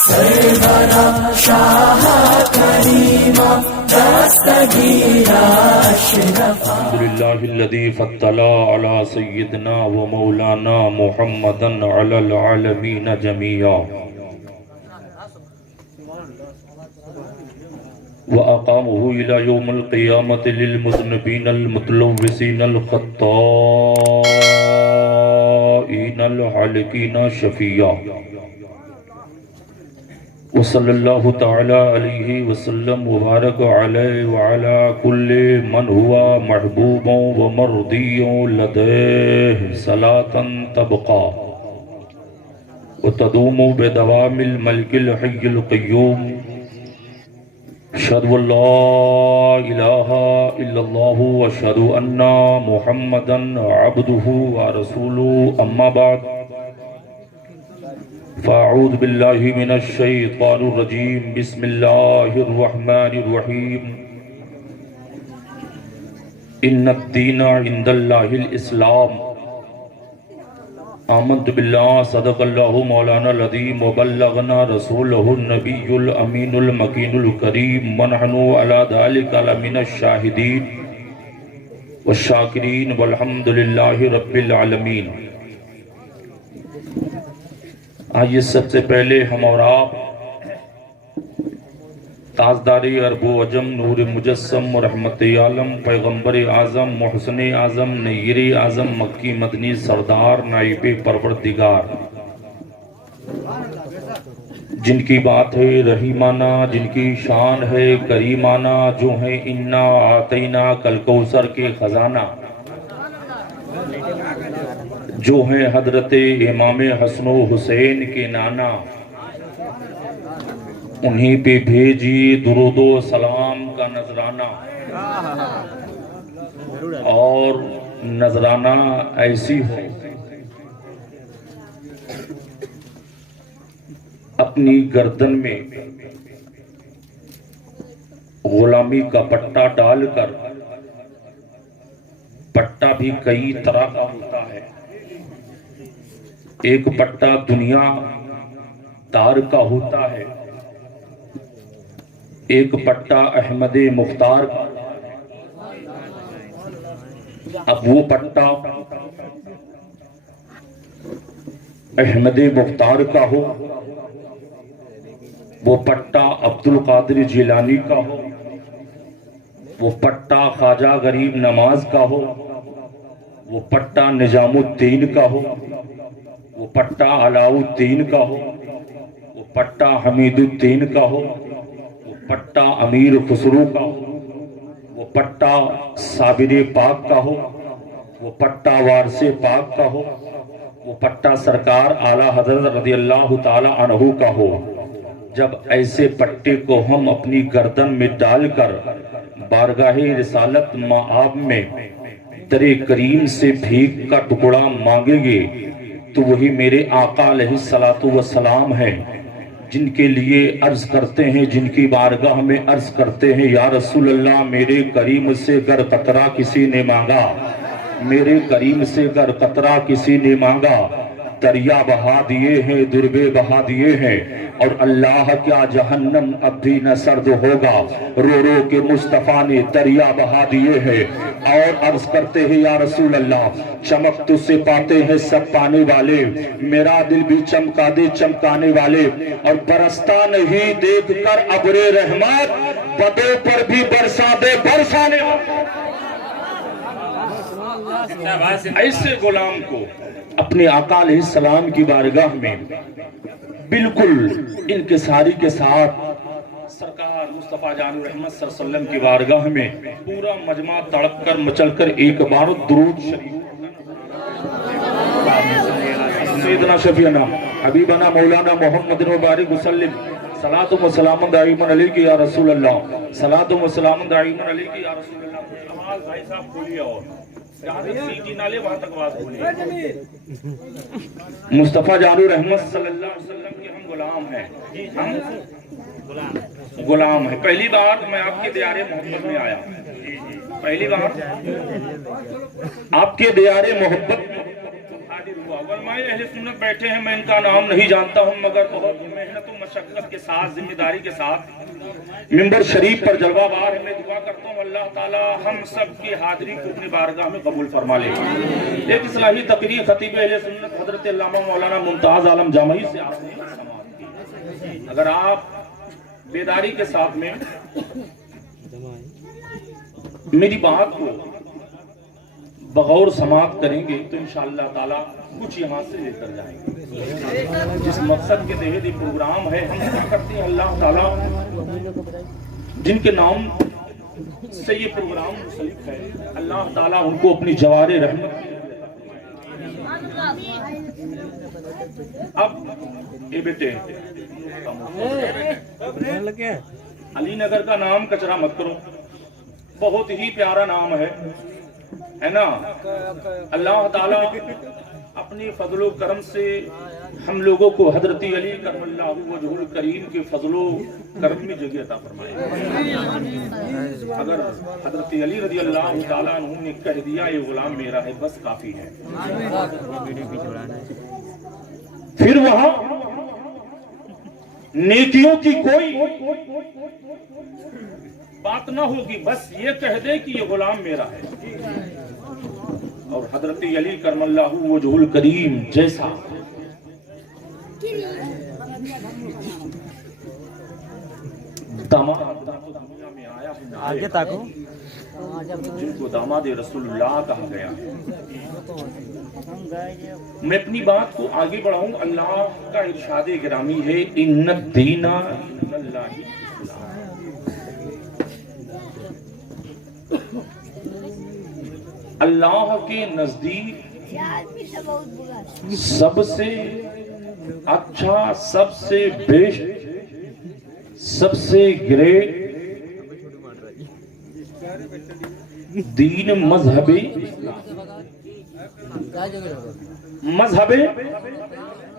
سرورا شاہ کریما دستگیرا اشرفا الحمدللہ الذی فضل علی سیدنا و مولانا محمدا علی العالمین جميعا وأقامه إلى يوم القيامة للمذنبين المتلوثين الخطائين الحالقين شفيعا وصلى الله تعالى عليه وسلم وبارك عليه وعلى كل من هو محبوب ومرضي لديه صلاة تبقى وتدوم بدوام الملك الحي القيوم اشهد ان لا الہ الا اللہ واشهد ان محمدا عبده ورسوله اما بعد فاعوذ باللہ من الشیطان الرجیم بسم اللہ الرحمن الرحیم ان الدین عند اللہ الاسلام آمنت باللہ صدق اللہ مولانا العظیم وبلغنا رسولہ النبی الامین المکین الکریم ونحن علی ذلک لمن الشاہدین والشاکرین والحمدللہ رب العالمین۔ آئیے سب سے پہلے ہم اور آپ تاجداری عرب و عجم نور مجسم رحمت عالم پیغمبر اعظم محسن اعظم نیر اعظم مکی مدنی سردار نائب پروردگار جن کی بات ہے رحیمانہ، جن کی شان ہے کریمانہ، جو ہیں انا آتینا کل کوثر کے خزانہ، جو ہیں حضرت امام حسن و حسین کے نانا، انہی پہ بھیجی درود و سلام کا نذرانہ، اور نذرانہ ایسی ہو اپنی گردن میں غلامی کا پٹا ڈال کر، پٹا بھی کئی طرح کا ہوتا ہے، ایک پٹا دنیا دار کا ہوتا ہے، ایک پٹا احمد مختار کا، اب وہ پٹا احمد مختار کا ہو، وہ پٹا عبد القادر جیلانی کا ہو، وہ پٹا خواجہ غریب نواز کا ہو، وہ پٹا نظام الدین کا ہو، وہ پٹا علاء الدین کا ہو، وہ پٹا حمید الدین کا ہو، پٹا امیر خسرو کا ہو، وہ پٹا صابر پاک کا ہو، وہ پٹا وارث پاک کا ہو، وہ پٹا سرکار اعلیٰ حضرت رضی اللہ تعالی عنہ کا ہو۔ جب ایسے پٹے کو ہم اپنی گردن میں ڈال کر بارگاہ رسالت مآب میں در کریم سے بھیک کا ٹکڑا مانگیں گے تو وہی میرے آقا علیہ السلام ہیں، جن کے لیے عرض کرتے ہیں، جن کی بارگاہ میں عرض کرتے ہیں، یا رسول اللہ میرے کریم سے گر قطرہ کسی نے مانگا، میرے کریم سے گر قطرہ کسی نے مانگا، دریا بہا دیے ہیں، دربے بہا دیے ہیں، اور اللہ کیا جہنم اب بھی نہ سرد ہوگا، رو رو کے مصطفیٰ نے دریا بہا دیے ہیں۔ اور عرض کرتے ہیں یا رسول اللہ چمک تجھ سے پاتے ہیں سب پانے والے، میرا دل بھی چمکا دے چمکانے والے، اور برستا نہیں دیکھ کر ابر رحمت، بدوں پر بھی برسا دے برسانے والے۔ ایسے غلام کو اپنے آقا علیہ السلام کی بارگاہ میں بالکل انکساری کے ساتھ سرکار مصطفیٰ جان رحمت صلی اللہ علیہ وسلم کی بارگاہ میں پورا مجمع تڑپ کر مچل کر ایک بار درود شریف سیدنا شفیعنا حبیبنا مولانا محمد مبارک وسلم صلاۃ و سلام دائما علیک یا رسول اللہ، صلاۃ و سلام دائما علیک یا رسول اللہ۔ آواز بھائی صاحب کھولیے، اور جہاں سے سیٹی نالے وہاں تک آواز کھولیے۔ مصطفیٰ جان رحمت صلی اللہ علیہ وسلم کے ہم غلام ہیں، ہم غلام ہیں۔ پہلی بار میں آپ کے دیار محبت میں آیا، پہلی بار آپ کے دیار محبت حاضر ہوا، ورنہ علماء اہل سنت بیٹھے ہیں، میں ان کا نام نہیں جانتا ہوں، مگر بہت محنت و مشقت کے ساتھ، ذمہ داری کے ساتھ ممبر شریف پر جلوہ بار ہے۔ میں دعا کرتا ہوں اللہ تعالی ہم سب کی حاضری کو اپنی بارگاہ میں قبول فرما لے۔ ایک اصلاحی تقریر خطیب اہل سنت حضرت علامہ مولانا ممتاز عالم جامعی سے آپ نے سماعت کی۔ اگر آپ بیداری کے ساتھ میں میری بات کو بغور سماعت کریں گے تو انشاءاللہ تعالی کچھ یہاں سے لے کر جائیں گے۔ جس مقصد کے تحت یہ پروگرام ہے، ہم کیا کرتے ہیں، اللہ تعالی جن کے نام سے یہ پروگرام منسلک ہے، اللہ تعالی ان کو اپنی جوار رحمت اب اے بیٹے علی نگر کا نام کچرا مت کرو، بہت ہی پیارا نام ہے نا۔ اللہ تعالیٰ اپنی فضل و کرم سے ہم لوگوں کو حضرت علی کرم اللہ وجہ الکریم کے فضل و کرم میں جگہ عطا فرمائے۔ اگر حضرت علی رضی اللہ تعالیٰ عنہ نے کہہ دیا یہ غلام میرا ہے، بس کافی ہے۔ پھر وہاں نیکیوں کی کوئی بات نہ ہوگی، بس یہ کہہ دے کہ یہ غلام میرا ہے۔ اور حضرت علی کرم اللہ وجہ الکریم جیسا داماد دنیا میں آیا آگے تاکو جن کو داماد رسول اللہ کہا گیا۔ میں اپنی بات کو آگے بڑھاؤں، اللہ کا ارشاد گرامی ہے ان الدین عند اللہ اللہ کے نزدیک سب سے اچھا، سب سے بیسٹ، سب سے گریٹ دین مذہب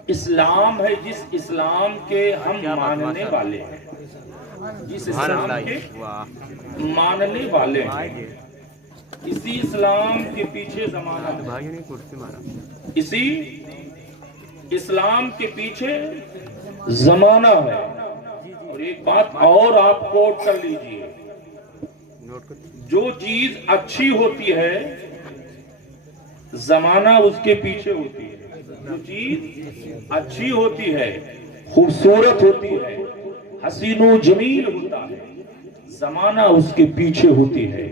اسلام ہے، جس اسلام کے ہم ماننے والے ہیں، جس اسلام کے ماننے والے ہیں۔ اسی اسلام کے پیچھے زمانہ ہے، اسی اسلام کے پیچھے زمانہ ہے۔ اور ایک بات اور آپ کوٹ کر لیجئے، جو چیز اچھی ہوتی ہے زمانہ اس کے پیچھے ہوتی ہے، جو چیز اچھی ہوتی ہے، خوبصورت ہوتی ہے، حسین و جمیل ہوتا ہے، زمانہ اس کے پیچھے ہوتی ہے۔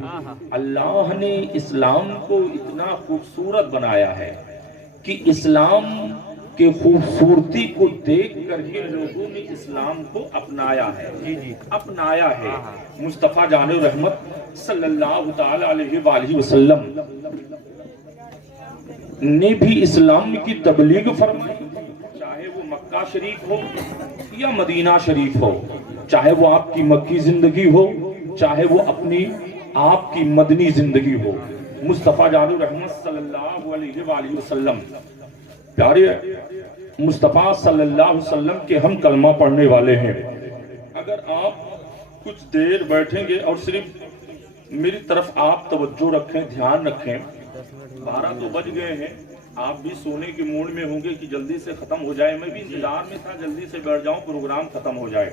اللہ نے اسلام کو اتنا خوبصورت بنایا ہے کہ اسلام کے خوبصورتی کو دیکھ کر کے لوگوں نے اسلام کو اپنایا ہے۔ مصطفیٰ جان رحمت صلی اللہ تعالی علیہ وآلہ وسلم نے بھی اسلام کی تبلیغ فرمائی، چاہے وہ مکہ شریف ہو یا مدینہ شریف ہو، چاہے وہ آپ کی مکی زندگی ہو، چاہے وہ اپنی آپ کی مدنی زندگی ہو۔ مصطفیٰ جان رحمت صلی اللہ علیہ وآلہ وسلم، پیارے مصطفیٰ صلی اللہ علیہ وسلم کے ہم کلمہ پڑھنے والے ہیں۔ اگر آپ کچھ دیر بیٹھیں گے اور صرف میری طرف آپ توجہ رکھیں، دھیان رکھیں، 12 تو بج گئے ہیں، آپ بھی سونے کے موڈ میں ہوں گے کہ جلدی سے ختم ہو جائے، میں بھی انتظار میں تھا جلدی سے بیٹھ جاؤں، پروگرام ختم ہو جائے،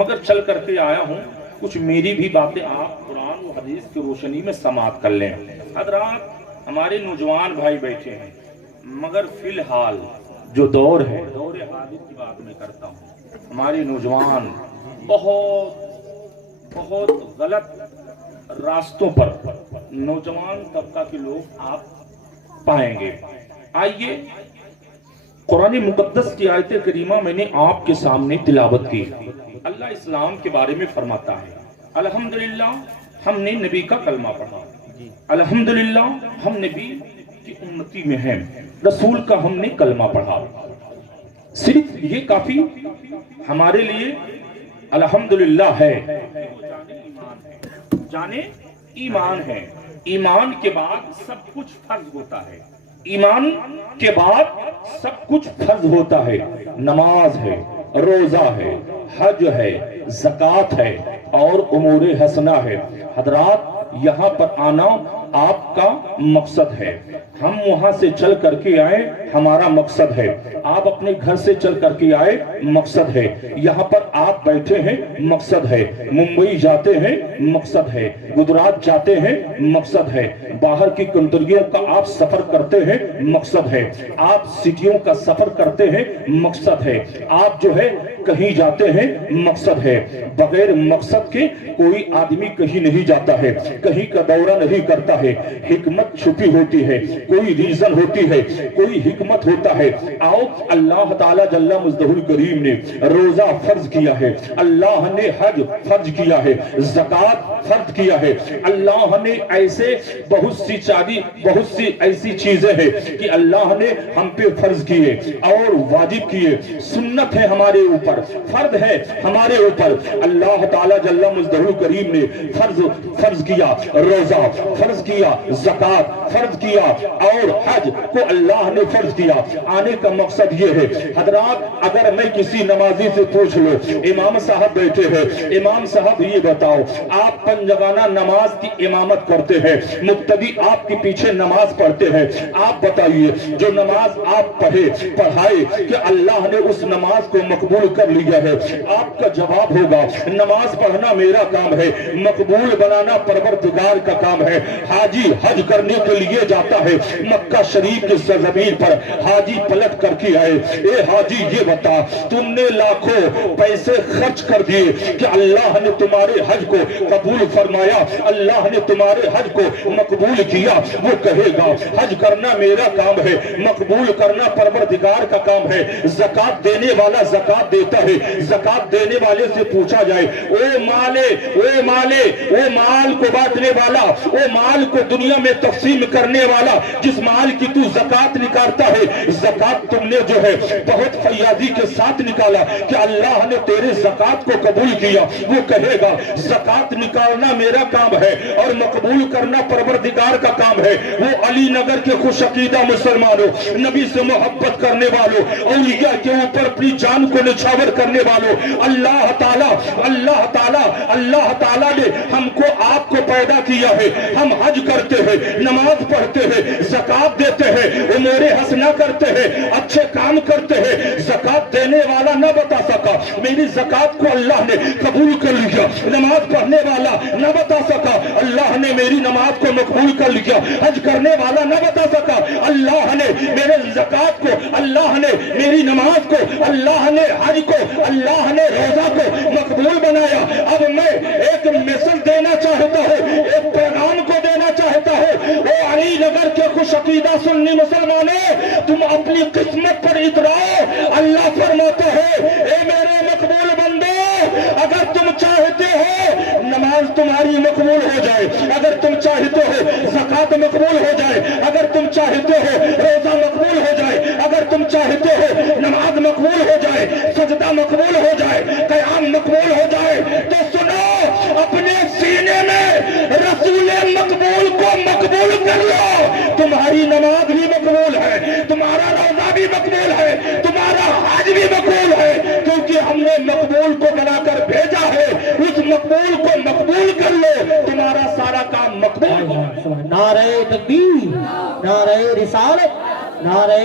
مگر چل کر کے آیا ہوں، کچھ میری بھی باتیں آپ قرآن و حدیث کی روشنی میں سماعت کر لیں۔ حضرات ہمارے نوجوان بھائی بیٹھے ہیں، مگر فی الحال جو دور ہے، دور حاضر کی بات میں کرتا ہوں، ہمارے نوجوان بہت غلط راستوں پر نوجوان طبقہ کے لوگ آپ پائیں گے۔ آئیے قرآن مقدس کی آیت کریمہ میں نے آپ کے سامنے تلاوت کی۔ اللہ اسلام کے بارے میں فرماتا ہے، الحمدللہ ہم نے نبی کا کلمہ پڑھا، الحمدللہ ہم نبی کی امتی میں ہیں، رسول کا ہم نے کلمہ پڑھا۔ صرف یہ کافی ہمارے لیے الحمدللہ ہے، جانے ایمان ہے، ایمان کے بعد سب کچھ فرض ہوتا ہے، ایمان کے بعد سب کچھ فرض ہوتا ہے، نماز ہے، روزہ ہے، حج ہے، زکوٰۃ ہے اور امور حسنہ ہے۔ حضرات یہاں پر آنا آپ کا مقصد ہے، ہم وہاں سے چل کر کے آئے ہمارا مقصد ہے، آپ اپنے گھر سے چل کر کے آئے مقصد ہے، یہاں پر آپ بیٹھے ہیں مقصد ہے، ممبئی جاتے ہیں مقصد ہے، گجرات جاتے ہیں مقصد ہے، باہر کی کنٹریوں کا آپ سفر کرتے ہیں مقصد ہے، آپ سٹیوں کا سفر کرتے ہیں مقصد ہے، آپ جو ہے کہیں جاتے ہیں مقصد ہے۔ بغیر مقصد کے کوئی آدمی کہیں نہیں جاتا ہے، کہیں کا دورہ نہیں کرتا ہے، حکمت چھپی ہوتی ہے، کوئی ریزن ہوتی ہے، کوئی حکمت ہوتا ہے۔ آؤ اللہ تعالیٰ جل مجدہ الکریم نے روزہ فرض کیا ہے، اللہ نے حج فرض کیا ہے، زکوٰۃ فرض کیا ہے، اللہ نے ایسے بہت سی ایسی چیزیں ہیں کہ اللہ نے ہم پہ فرض کیے اور واجب کیے، سنت ہے ہمارے اوپر، فرض ہے ہمارے اوپر۔ اللہ تعالیٰ جل مجدہ الکریم نے فرض کیا روزہ، فرض کیا زکوٰۃ، فرض کیا اور حج کو اللہ نے فرض کیا۔ آنے کا مقصد یہ ہے حضرات، اگر میں کسی نمازی سے پوچھ لو، امام صاحب بیٹھے ہیں، امام صاحب یہ بتاؤ آپ پنجگانہ نماز کی امامت کرتے ہیں، مقتدی آپ کے پیچھے نماز پڑھتے ہیں، آپ بتائیے جو نماز آپ پڑھائے کہ اللہ نے اس نماز کو مقبول کر لیا ہے؟ آپ کا جواب ہوگا نماز پڑھنا میرا کام ہے، مقبول بنانا پروردگار کا کام ہے۔ حاجی حج کرنے کے لیے جاتا ہے، مکہ شریف کی سرزمین پر حاجی پلٹ کر کے آئے، اے حاجی یہ بتا تم نے لاکھوں پیسے خرچ کر دیے کہ اللہ نے تمہارے حج کو قبول فرمایا، اللہ نے تمہارے حج کو مقبول کیا؟ وہ کہے گا حج کرنا میرا کام ہے، مقبول کرنا پروردگار کا کام ہے۔ زکوٰۃ دینے والا زکوٰۃ دیتا ہے، زکوٰۃ دینے والے سے پوچھا جائے او مال کو بانٹنے والا، او مال کو دنیا میں تقسیم کرنے والا، جس مال کی تو زکوٰۃ نکالتا ہے، زکوٰۃ تم نے جو ہے بہت فیاضی کے ساتھ نکالا کہ اللہ نے تیرے زکوٰۃ کو قبول کیا، وہ کہے گا زکوٰۃ نکالنا میرا کام ہے اور مقبول کرنا پروردگار کا کام ہے۔ وہ علی نگر کے خوش عقیدہ مسلمانوں، نبی سے محبت کرنے والوں، اولیاء کے اوپر اپنی جان کو نچھاور کرنے والوں، اللہ تعالیٰ نے ہم کو آپ کو پیدا کیا ہے، ہم حج کرتے ہیں، نماز پڑھتے ہیں، زکوٰۃ دیتے ہیں، امور حسنہ کرتے ہیں، اچھے کام کرتے ہیں۔ زکوٰۃ دینے والا نہ بتا سکا میری زکوٰۃ کو اللہ نے قبول کر لیا، نماز پڑھنے والا نہ بتا سکا اللہ نے میری نماز کو مقبول کر لیا، حج کرنے والا نہ بتا سکا اللہ نے میرے زکوٰۃ کو، اللہ نے میری نماز کو، اللہ نے حج کو، اللہ نے روزہ کو مقبول بنایا۔ اب میں ایک میسج دینا چاہتا ہوں، ایک پیغام کو دینا چاہتا ہوں، وہ علی نگر کے خوش عقیدہ سنی مسلمانوں، تم اپنی قسمت پر اتراؤ۔ اللہ فرماتا ہے اے میرے مقبول بندے، اگر تم چاہتے ہو نماز تمہاری مقبول ہو جائے، اگر تم چاہتے ہو زکوٰۃ مقبول ہو جائے، اگر تم چاہتے ہو روزہ مقبول ہو جائے، اگر تم چاہتے ہو نماز مقبول ہو جائے، سجدہ مقبول ہو جائے، قیام مقبول ہو جائے، تو سنو اپنے سینے میں رسول مقبول کو مقبول کر لو۔ تمہاری نماز بھی مقبول ہے، تمہارا روزہ بھی مقبول ہے، تمہارا حج بھی مقبول ہے، کیونکہ ہم نے مقبول کو بنا کر بھیجا ہے۔ اس مقبول کو مقبول کر لو، تمہارا سارا کام مقبول ہو۔ نعرہ تکبیر، نعرہ رسالت، نعرہ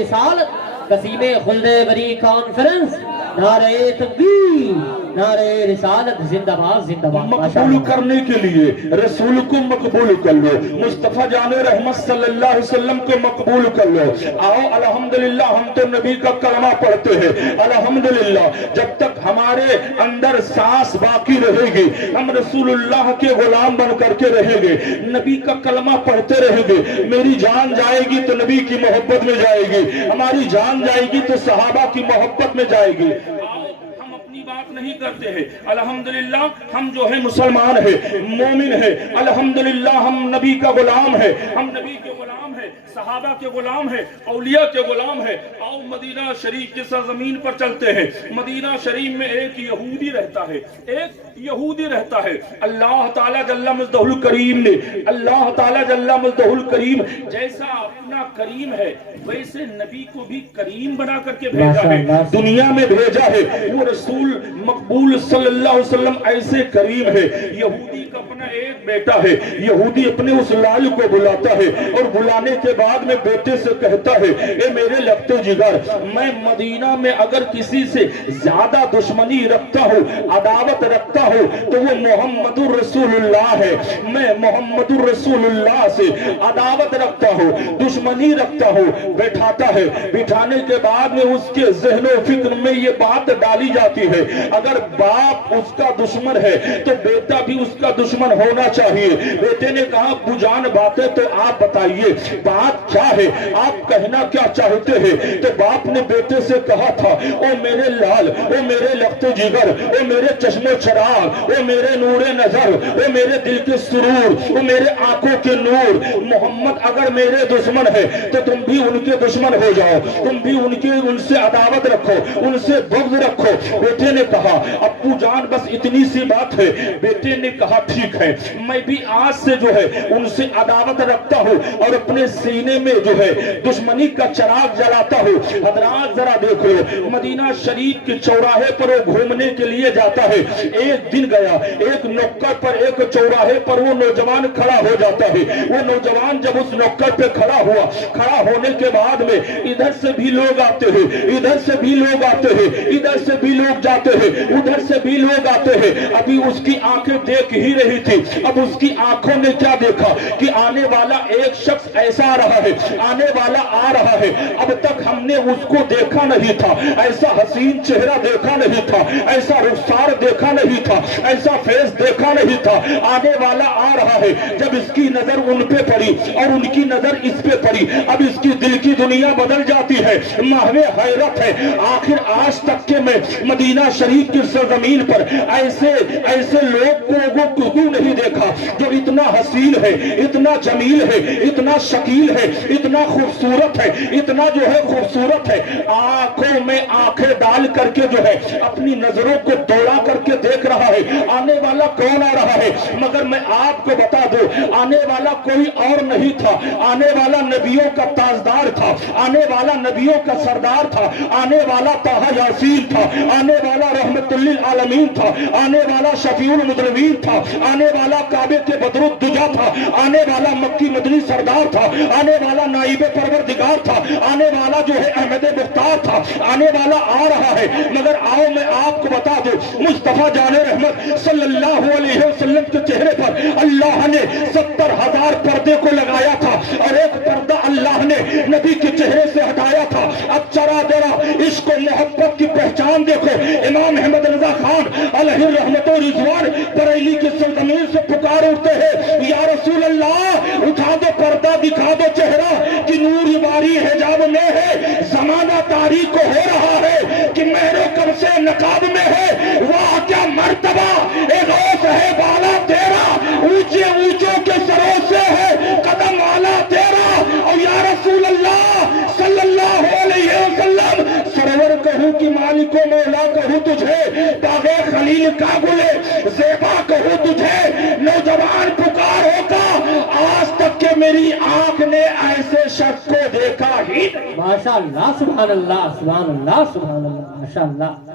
رسالت، قصیم خلد بری کانفرنس، نعرہ تکبیر، نعرہ رسالت، زندہ باد زندہ باد۔ مقبول کرنے کے لیے رسول کو مقبول کر لو، مصطفیٰ جان رحمت صلی اللہ علیہ وسلم کو مقبول کر لو۔ آؤ الحمدللہ ہم تو نبی کا کلمہ پڑھتے ہیں، الحمدللہ جب تک ہمارے اندر سانس باقی رہے گی ہم رسول اللہ کے غلام بن کر کے رہیں گے، نبی کا کلمہ پڑھتے رہیں گے۔ میری جان جائے گی تو نبی کی محبت میں جائے گی، ہماری جان جائے گی تو صحابہ کی محبت میں جائے گی۔ بات نہیں کرتے ہیں، الحمدللہ ہم جو ہے مسلمان ہیں، مومن ہیں، الحمدللہ ہم نبی کا غلام ہے، ہم نبی کے غلام ہیں، صحابہ کے غلام ہیں، اولیاء کے غلام ہیں۔ آؤ مدینہ شریف کی سرزمین پر چلتے ہیں۔ مدینہ شریف میں ایک یہودی رہتا ہے، ایک یہودی رہتا ہے۔ اللہ تعالیٰ جل مجدہ الکریم نے، اللہ تعالیٰ جل مجدہ الکریم جیسا اپنا کریم ہے ویسے نبی کو بھی کریم بنا کر کے بھیجا ہے، دنیا میں بھیجا ہے۔ وہ رسول مقبول صلی اللہ علیہ وسلم ایسے کریم ہے، یہودی एक अपना एक बेटा है। यहूदी अपने उस लाल को बुलाता है और बुलाने के बाद में बेटे से कहता है, ए मेरे लगते जिगर, मैं मदीना में अगर किसी से ज्यादा दुश्मनी रखता हूँ, अदावत रखता हूँ, तो वो मोहम्मदुर रसूलुल्लाह है। मैं मोहम्मदुर रसूलुल्लाह से अदावत रखता हूँ, दुश्मनी रखता हूँ। बैठाता है, बिठाने के बाद में उसके ज़हनो फिक्र में ये बात डाली जाती है, अगर बाप उसका दुश्मन है तो बेटा भी उसका दुश्मन होना चाहिए। बेटे ने कहा, बुजान बातें तो आप बताइए, बात क्या है, आप कहना क्या चाहते हैं? तो बाप ने बेटे से कहा था, ओ मेरे लाल, ओ मेरे लख्ते जिगर, ओ मेरे चश्मो चराग, ओ मेरे नूरे नजर, ओ मेरे दिल के सुरूर, ओ मेरे आंखों के नूर, मोहम्मद अगर मेरे दुश्मन है तो तुम भी उनके दुश्मन हो जाओ, तुम भी उनसे अदावत रखो, उनसे बुग़्ज़ रखो। बेटे ने कहा, अब्बू जान बस इतनी सी बात है। बेटे ने कहा, ठीक है, मैं भी आज से जो है उनसे अदावत रखता हूँ और अपने सीने में जो है दुश्मनी का चिराग जलाता हूँ। हज़रात जरा देख लो, मदीना शरीफ के चौराहे पर वो घूमने के लिए जाता है। एक दिन गया, एक नुक्कड़ पर, एक चौराहे पर वो नौजवान खड़ा हो जाता है। वो नौजवान जब उस नुक्कड़ पे खड़ा हुआ, खड़ा होने के बाद में इधर से भी लोग आते हैं, इधर से भी लोग आते हैं, इधर से भी लोग जाते हैं, उधर से भी लोग आते हैं। अभी उसकी आंखें देख ही रही थी, अब उसकी आंखों ने क्या देखा कि आने वाला एक शख्स ऐसा आ रहा है, आने वाला आ रहा है। अब तक हमने उसको देखा नहीं था, ऐसा हसीन चेहरा देखा नहीं था, ऐसा रुखसार देखा नहीं था, ऐसा फेस देखा नहीं था। आने वाला आ रहा है। जब इसकी नजर उन पे पड़ी और उनकी नजर इस पे पड़ी, अब इसकी दिल की दुनिया बदल जाती है। माहवे हैरत है, आखिर आज तक के मैं मदीना शरीफ की सरजमीन पर ऐसे ऐसे लोगों को क्यों नहीं देखा जो इतना हसीन है, इतना जमील है, इतना शकील है, इतना खूबसूरत है, इतना जो है खूबसूरत है। आंखों में आंखें डाल करके जो है अपनी नजरों को दौड़ा करके देख रहा है, आने वाला कौन आ रहा है। मगर मैं आपको बता दूं, आने वाला कोई और नहीं था, आने वाला नबियों का ताजदार था, आने वाला नबियों का सरदार था, आने वाला ताहा यासीन था, आने वाला रहमतुल्लिल आलमीन था, आने वाला शफीउल मुज़निबीन था, आने वाला काबे के बदरुद्दुजा था, आने वाला मक्की मदनी सरदार था, आने वाला नाइबे परवरदिगार था, आने वाला जो है अहमद मुख्तार था, आने वाला आ रहा है। मगर आओ मैं आपको बता दूं, मुस्तफा जाने रहमत सल्लल्लाहु अलैहि वसल्लम के चेहरे पर अल्लाह ने 70,000 पर्दे को लगाया था और एक पर्दा अल्लाह ने नबी के चेहरे से हटाया था। अब चरा जरा इश्क और मोहब्बत की पहचान देखो। इमाम अहमद रजा खान अलैहि रहमत व रिज़वान बरेली की सरजमीन से पुकार उठते हैं, या रसूल अल्लाह, उठा दो पर्दा, दिखा दो चेहरा कि नूर बारी हिजाब में है, जमाना तारीख हो रहा है कि मेरे कब से नकाब में है। वाह क्या मर्तबा, एक गौस है बाला तेरा, ऊंचे ऊंचों के सरों से है कदम वाला तेरा। और या रसूल अल्लाह सल्लल्लाहु अलैहि वसल्लम, सरवर कहूं कि मालिको मौला कहूं तुझे, बागे खलील का गुले ज़ेबा कहूं तुझे, नौजवान पुकार होगा, आज तक के मेरी आंख ने ऐसे शख्स को देखा ही नहीं। माशाअल्लाह, सुभान अल्लाह, सुभान अल्लाह, सुभान अल्लाह, माशाअल्लाह।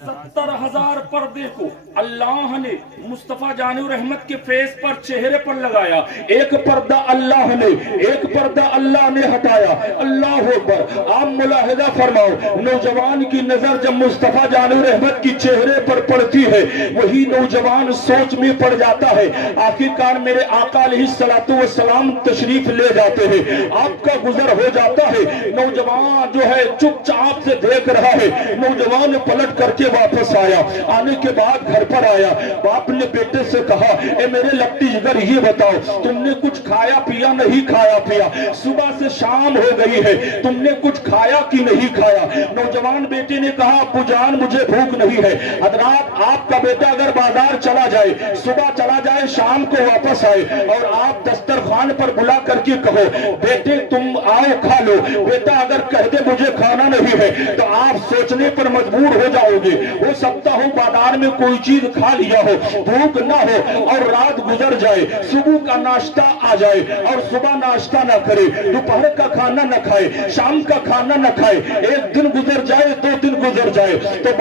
70,000 पर्दे को अल्लाह ने मुस्तफा जाने रहमत के फेस पर, चेहरे पर लगाया। एक पर्दा अल्लाह ने, एक पर्दा अल्लाह ने हटाया। अल्लाह अकबर। आप मुलाहिजा फरमाओ, नौजवान की नजर जब मुस्तफा जाने रहमत की चेहरे पर पड़ती है, वही नौजवान सोच में पड़ जाता है। आखिरकार मेरे आका अलैहिस्सलातु वस्सलाम तशरीफ ले जाते हैं, आपका गुजर हो जाता है। नौजवान जो है चुपचाप से देख रहा है। नौजवान पलट करके वापस आया। आने के बाद घर पर आया, बाप ने बेटे से कहा, ए मेरे लट्टी जिगर, ये बताओ तुमने कुछ खाया पिया नहीं खाया पिया? सुबह से शाम हो गई है, तुमने कुछ खाया कि नहीं खाया? नौजवान बेटे ने कहा, अब्बू जान मुझे भूख नहीं है। हज़रात, आपका बेटा अगर बाजार चला जाए, सुबह चला जाए, शाम को वापस आए और आप दस्तरखान पर बुला करके कहो, बेटे तुम आओ खा लो, बेटा अगर कह दे मुझे खाना नहीं है तो आप सोचने पर मजबूर हो जाओगे। हो सकता हो बाजार में कोई चीज खा लिया हो, भूख ना हो और रात गुजर जाए, सुबह का नाश्ता आ जाए और सुबह नाश्ता ना करे, दोपहर का खाना न खाए, शाम का खाना न खाए, एक दिन गुजर जाए, 2 दिन गुजर जाए, तो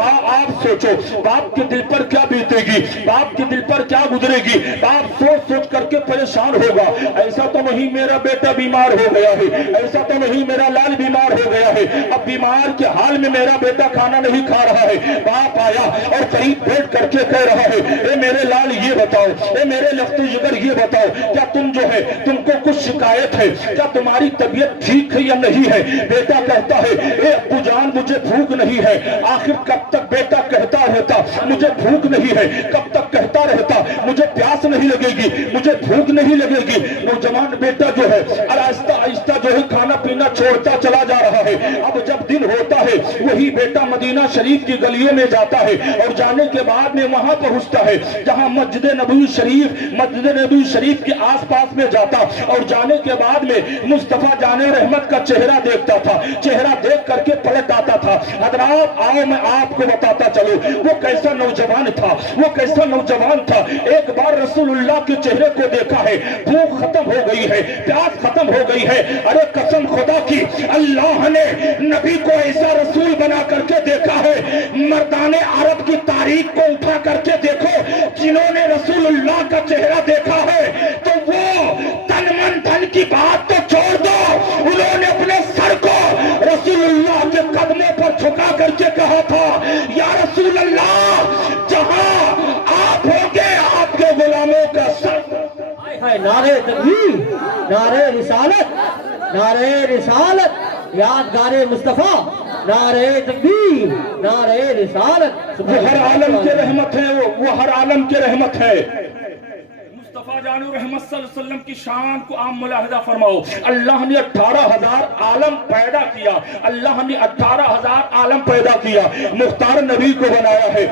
आप सोचो बाप के दिल पर क्या बीतेगी, बाप के दिल पर क्या गुजरेगी। बाप सोच करके परेशान होगा, ऐसा तो नहीं मेरा बेटा बीमार हो गया है, ऐसा तो नहीं मेरा लाल बीमार हो गया है, अब बीमार के हाल में मेरा बेटा खाना नहीं खा रहा है। बाप आया और करीब बैठ करके कह रहा है, ए मेरे लाल ये बताओ, ए मेरे लफ्ते जिगर ये बताओ, क्या तुम जो है तुमको कुछ शिकायत है, क्या तुम्हारी तबीयत ठीक है या नहीं है। बेटा कहता है, ए अब्बू जान मुझे भूख नहीं है। आखिर कब तक बेटा कहता रहता मुझे भूख नहीं है, कब तक कहता रहता मुझे प्यास नहीं लगेगी, मुझे भूख नहीं लगेगी। नौजवान बेटा जो है आहिस्ता आहिस्ता जो है खाना पीना छोड़ता चला जा रहा है। अब जब दिन होता है वही बेटा मदीना शरीफ की गलियों में जाता है और जाने के बाद में वहां पहुंचता है जहां मस्जिद नबवी शरीफ के आसपास में जाता और जाने के बाद में मुस्तफा जाने रहमत का चेहरा देखता था, चेहरा देख करके पलट आता था। हजरात आओ मैं आपको बताता चलूं वो कैसा नौजवान था, वो कैसा नौजवान था। एक बार रसूलुल्लाह के चेहरे को देखा है, भूख खत्म हो गई है, प्यास खत्म हो गई है। अरे कसम खुदा की, अल्लाह ने नबी को ऐसा रसूल बना करके देखा है, मर्दाने अरब की तारीख को उठा करके देखो, जिन्होंने रसूलुल्लाह का चेहरा देखा है तो वो तन मन धन की बात तो छोड़ दो, उन्होंने अपने सर को रसूलुल्लाह के कदमों पर झुका करके कहा था, या रसूल अल्लाह जहां आप होंगे आपके गुलामों का सर। नारे तकबीर, नारे रिसालत, नारे रिसालत, यादगारे मुस्तफा, नारे तकबीर, नारे रिसालत। वो हर आलम के रहमत है, वो हर आलम के रहमत है। मुस्तफा जानु रहमत सल्लल्लाहु अलैहि वसल्लम की शान को आप मुलाहिजा फरमाओ। अल्लाह ने 18,000 आलम पैदा किया, अल्लाह ने 18,000 आलम पैदा किया, मुख्तार नबी को बनाया है।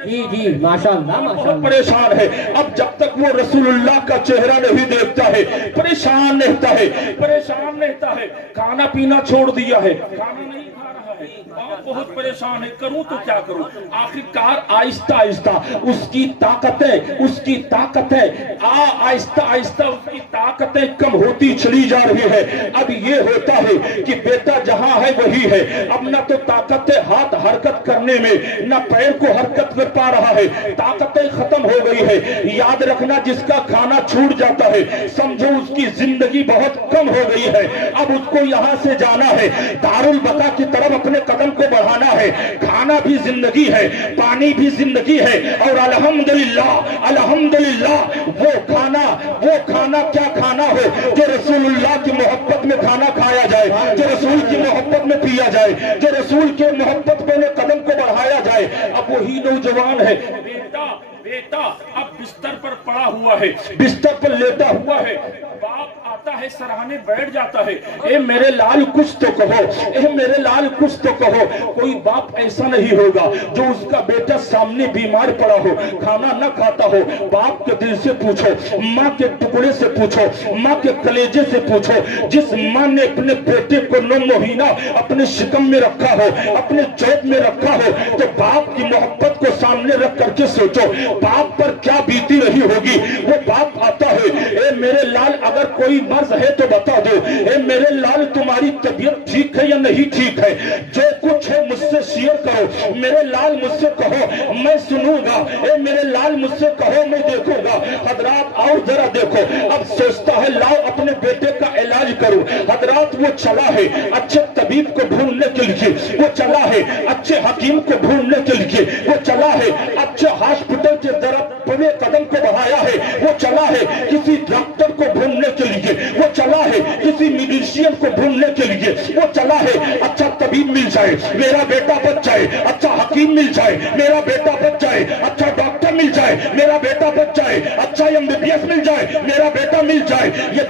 जी जी माशाअल्लाह बहुत परेशान है। अब जब तक वो रसूलुल्लाह का चेहरा नहीं देखता है परेशान रहता है, परेशान रहता है। खाना पीना छोड़ दिया है, खाना नहीं खा रहा है, बहुत परेशान है, करूं तो क्या करूं। आखिरकार आहिस्ता आहिस्ता उसकी ताकतें आहिस्ता आहिस्ता उसकी ताकतें कम होती चली जा रही है। अब ये होता है कि बेटा जहां है वही है, अब न तो ताकत हाथ हरकत करने में, न पैर को हरकत कर पा रहा है, ताकतें खत्म हो गई है। याद रखना जिसका खाना छूट जाता है समझो उसकी जिंदगी बहुत कम हो गई है। अब उसको यहाँ से जाना है, दारुल बका की तरफ अपने कदम को बढ़ाना है। खाना भी जिंदगी है, पानी भी जिंदगी है, और अल्हम्दुलिल्लाह वो खाना क्या खाना हो जो रसूलुल्लाह की मोहब्बत में खाना खाया जाए, जो रसूल की मोहब्बत में पिया जाए, जो रसूल के मोहब्बत में कदम को बढ़ाया जाए। अब वही नौजवान है, बेटा अब बिस्तर पर पड़ा हुआ है, बिस्तर पर लेटा हुआ है। बाप आता है सराहने बैठ जाता है, ए मेरे लाल कुछ तो कहो, ए मेरे लाल कुछ तो कहो। कोई बाप ऐसा नहीं होगा जो उसका बेटा सामने बीमार पड़ा हो, खाना न खाता हो। बाप के दिल से पूछो, माँ के टुकड़े से पूछो, माँ के कलेजे से पूछो। जिस माँ ने अपने बेटे को 9 महीना अपने शिकम में रखा हो, अपने चौक में रखा हो, तो बाप की मोहब्बत को सामने रख करके सोचो बाप पर क्या बीती रही होगी। वो बाप आता है, ए मेरे लाल अगर कोई मर्ज है तो बता दो, ए मेरे लाल तुम्हारी तबीयत ठीक है या नहीं ठीक है, जो कुछ है मुझसे शेयर करो, मेरे लाल मुझसे कहो मैं सुनूंगा, ए मेरे लाल मुझसे कहो मैं देखूंगा। हजरात और जरा देखो, अब सोचता है लाओ अपने बेटे का इलाज करूं। हजरात वो चला है अच्छे तबीब को ढूंढने के लिए, वो चला है अच्छे हकीम को ढूंढने के लिए, वो चला है अच्छे हॉस्पिटल के तरफ कदम को बढ़ाया है, वो चला है किसी डॉक्टर को ढूंढने के लिए, वो चला है किसी म्यूजिशियन को ढूंढने के लिए, वो चला है अच्छा तबीब मिल जाए, मेरा बेटा बच जाए, अच्छा हकीम मिल जाए, मेरा बेटा बच जाए, अच्छा डॉक्टर मिल जाए, मेरा बेटा बच जाए, अच्छा एमबीबीएस मिल जाए, मेरा बेटा मिल जाए। ये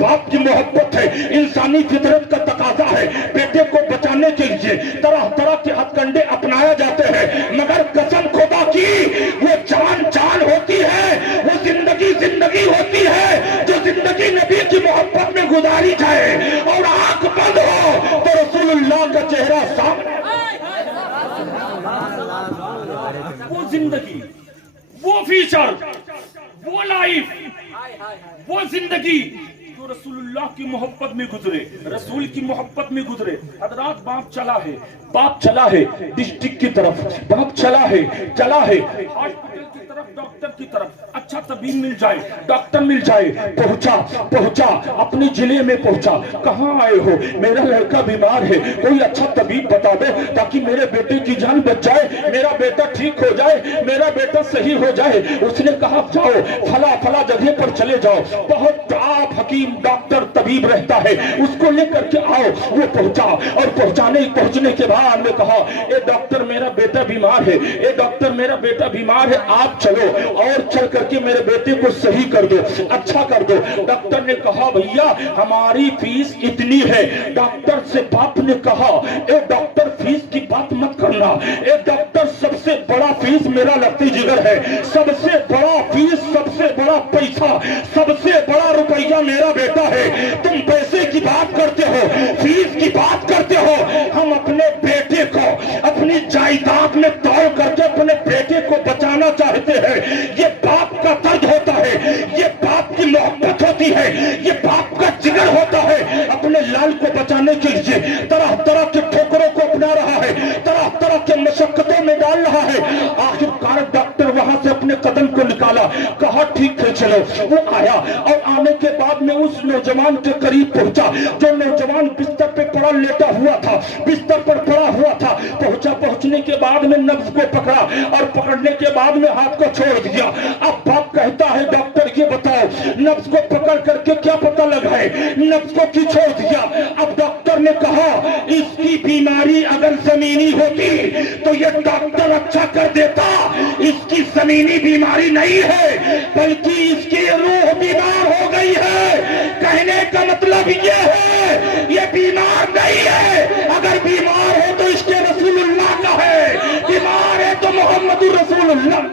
बाप की मोहब्बत है, इंसानी फितरत का तकाजा है। बेटे को बचाने के लिए तरह तरह के हथकंडे अपनाया जाते हैं, मगर कसम खुदा की वो जान होती है, वो जिंदगी होती है जो जिंदगी नबी की मोहब्बत में गुजारी जाए। और आंख बंद हो तो रसूलुल्लाह का चेहरा सामने। وہ زندگی، وہ فیچر، وہ لائف، وہ زندگی جو رسول اللہ کی محبت میں گزرے، رسول کی محبت میں گزرے. حضرات باپ چلا ہے ڈسٹرکٹ کی طرف، باپ چلا ہے ہاسپٹل کی طرف، ڈاکٹر کی طرف، اچھا طبیب مل جائے، ڈاکٹر مل جائے. پہنچا اپنے ضلع میں پہنچا. کہاں آئے ہو؟ میرا لڑکا بیمار ہے، کوئی اچھا طبیب بتا دو تاکہ میرے بیٹے کی جان بچ جائے، میرا بیٹا ٹھیک ہو جائے، میرا بیٹا صحیح ہو جائے. اس نے کہا جاؤ فلاں جگہ پر چلے جاؤ، بہت آپ حکیم ڈاکٹر طبیب رہتا ہے، اس کو لے کر کے آؤ. وہ پہنچا اور پہنچنے کے بعد نے کہا اے ڈاکٹر میرا بیٹا بیمار ہے، اے ڈاکٹر میرا بیٹا بیمار ہے، آپ چلو اور چل کر کے میرے بیٹے کو صحیح کر دو، اچھا کر دو. ڈاکٹر نے کہا بھیا ہماری فیس اتنی ہے. ڈاکٹر سے باپ نے کہا اے ڈاکٹر فیس کی بات مت کرنا، اے ڈاکٹر سب سے بڑا فیس میرا لگتی جگر ہے، سب سے بڑا فیس، سب سے بڑا پیسہ، سب سے بڑا روپیہ میرا بیٹا ہے. تم پیسے کی بات کرتے ہو، فیس کی بات کرتے ہو. ہم اپنے بیٹے کو اپنی جائیداد میں توڑ کر کے اپنے بیٹے کو بچانا چاہتے ہیں. یہ باپ کا درد ہوتا ہے، یہ باپ کی محبت ہوتی ہے، یہ باپ کا جگر ہوتا ہے. اپنے لال کو بچانے کے لیے طرح طرح کے ٹھوکروں کو اپنا رہا ہے، طرح طرح کے مشقتوں میں ڈال رہا ہے. آخرکار ڈاکٹر وہاں سے اپنے قدم کو نکالا، کہا ٹھیک ہے چلو. وہ آیا اور آنے کے بعد میں اس نوجوان کے قریب پہنچا جو نوجوان بستر پہ پڑا لیٹا ہوا تھا، بستر پر پڑا ہوا تھا. پہنچنے کے بعد میں نبض کو پکڑا اور پکڑنے کے بعد میں ہاتھ کو چھوڑ دیا. اب باپ کہتا ہے ڈاکٹر یہ بتاؤ نبض کو پکڑ کر کے کیا پتہ لگا ہے، نبض کو کیوں چھوڑ دیا؟ اب ڈاکٹر نے کہا اس کی بیماری اگر زمینی ہوتی تو یہ ڈاکٹر اچھا کر دیتا. اس کی زمینی بیماری نہیں ہے بلکہ اس کی روح بیمار ہو گئی ہے. کہنے کا مطلب یہ ہے یہ بیمار نہیں ہے، اگر بیمار ہے تو اس کے رسول اللہ کا ہے، بیمار ہے تو محمد رسول اللہ.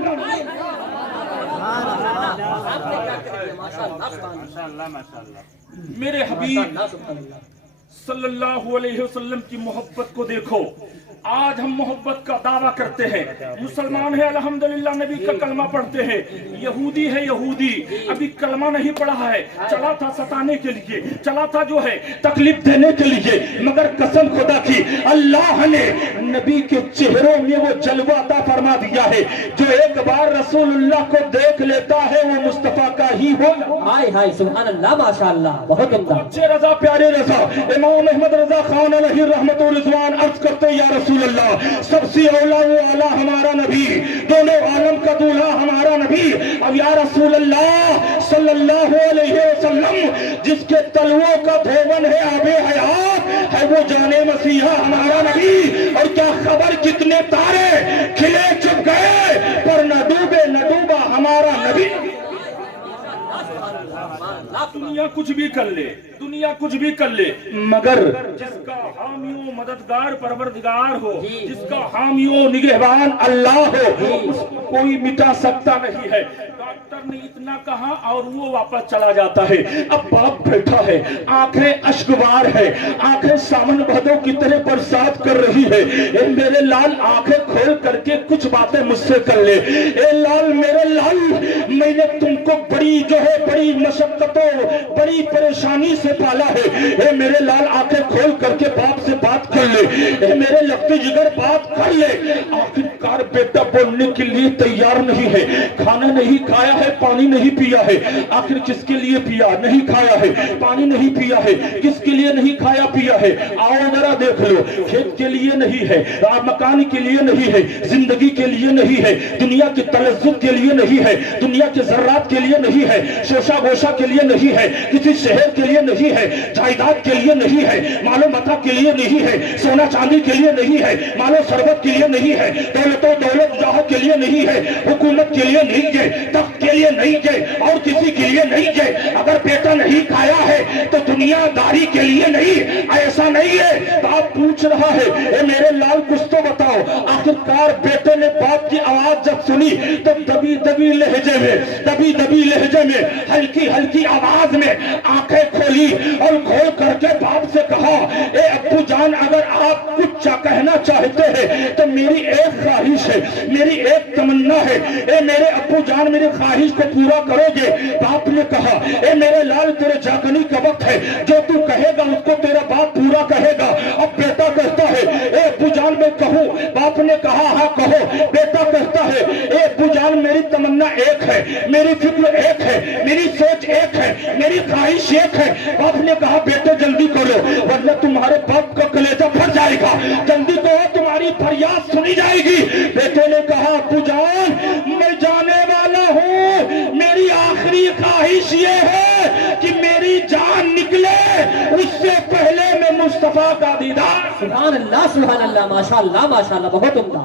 میرے حبیب صلی اللہ علیہ وسلم کی محبت کو دیکھو. آج ہم محبت کا دعویٰ کرتے ہیں، مسلمان ہے الحمدللہ، نبی کا کلمہ پڑھتے ہیں. یہودی ہے یہودی، ابھی کلمہ نہیں پڑھا ہے، چلا تھا ستانے کے لیے، چلا تھا جو ہے تکلیف دینے کے لیے. مگر قسم خدا کی اللہ نے نبی کے چہروں میں وہ جلوہ عطا فرما دیا ہے. جو ایک بار رسول اللہ کو دیکھ لیتا ہے وہ مصطفیٰ کا ہی ہوگا. ہائے ہائے سبحان اللہ ماشاءاللہ، بہت عمدہ. اچھے رضا پیارے رضا امام احمد رضا خان علیہ رحمت و رضوان عرض کرتے یا رسول اللہ سب سے اولا و اعلیٰ ہمارا نبی، دونوں عالم کا دولہا ہمارا نبی. اب یا رسول اللہ صلی اللہ علیہ وسلم جس کے تلووں کا دھون ہے آب حیات ہے وہ جانے مسیحا ہمارا نبی. اور کیا خبر کتنے تارے کھلے چھپ گئے پر نہ ڈوبے نہ ڈوبا ہمارا نبی. دنیا کچھ بھی کر لے، دنیا کچھ بھی کر لے، مگر جس کا حامی و مددگار پروردگار ہو، جس کا حامی و نگہبان اللہ ہو، اس کو کوئی مٹا سکتا نہیں ہے. ڈاکٹر نے اتنا کہا اور وہ واپس چلا جاتا ہے. اب باپ بیٹھا ہے، آنکھیں اشکبار ہے، آنکھیں سامن بھدوں کی طرح برسات کر رہی ہے. اے میرے لال آنکھیں کھول کر کے کچھ باتیں مجھ سے کر لے. اے لال میرے لال میں نے تم کو بڑی جو ہے بڑی مشقتوں بڑی پریشانی سے پالا ہے. اے میرے لال آنکھیں کھول کر کے باپ سے بات کر لے. اے میرے لگتے جگر بات کر لے. آخرکار بیٹا بولنے کے لیے تیار نہیں ہے، کھانا نہیں کھایا ہے، پانی نہیں پیا ہے. آخر کس کے لیے پیا نہیں کھایا ہے، پانی نہیں پیا ہے، کس کے لیے نہیں کھایا پیا ہے؟ آؤ ذرا دیکھ لو. کھیت کے لیے نہیں ہے، مکان کے لیے نہیں ہے، زندگی کے لیے نہیں ہے، دنیا کی تلذذ کے لیے نہیں ہے، دنیا کے ذرات کے لیے نہیں ہے، شوشا گوشا کے لیے نہیں ہے، کسی شہر کے لیے نہیں ہے، جائیداد کے لیے نہیں ہے، مال و متا کے لیے نہیں ہے، سونا چاندی کے لیے نہیں ہے، مال و ثروت کے لیے نہیں ہے، دولت و دولت جاہ کے لیے نہیں ہے، حکومت کے لیے نہیں ہے، تخت کے لیے نہیں ہے، اور کسی کے لیے نہیں ہے. اگر بیٹا نہیں کھایا ہے تو دنیا داری کے لیے نہیں، ایسا نہیں ہے. باپ پوچھ رہا ہے اے میرے لال کچھ تو بتاؤ. आखिरकार बेटे ने बाप की आवाज जब सुनी तो दबी दबी लहजे में हल्की हल्की आवाज में आंखें खोली और खोल करके बाप से कहा, ए अब्बू जान, अगर आप कुछ कहना चाहते हैं तो मेरी एक ख्वाहिश है, मेरी एक तमन्ना है, ए मेरे अब्बू जान मेरी ख्वाहिश को पूरा करोगे? बाप ने कहा, ए मेरे लाल तेरे जागने का वक्त है, जो तू कहेगा उसको तेरा बाप पूरा कहेगा। अब बेटा कहता है, ए अब्बू जान मैं कहूँ? बाप ने कहा, हाँ कहो। बेटा कहता है, ए अब्बू जान मेरी तमन्ना एक है, मेरी फिक्र एक है, मेरी सोच एक है, मेरी ख्वाहिश एक है। बाप ने कहा, बेटे जल्दी करो वरना तुम्हारे बाप का कलेजा फट जाएगा, जल्दी करो तुम्हारी फरियाद सुनी जाएगी। बेटे ने कहा, अब्बू जान मैं जाने वाला हूँ, मेरी आखिरी ख्वाहिश ये है कि मेरी जान निकले उससे पहले मैं मुस्तफा का दीदार, सुभान अल्लाह, माशाअल्लाह माशाअल्लाह, बहुत उम्दा।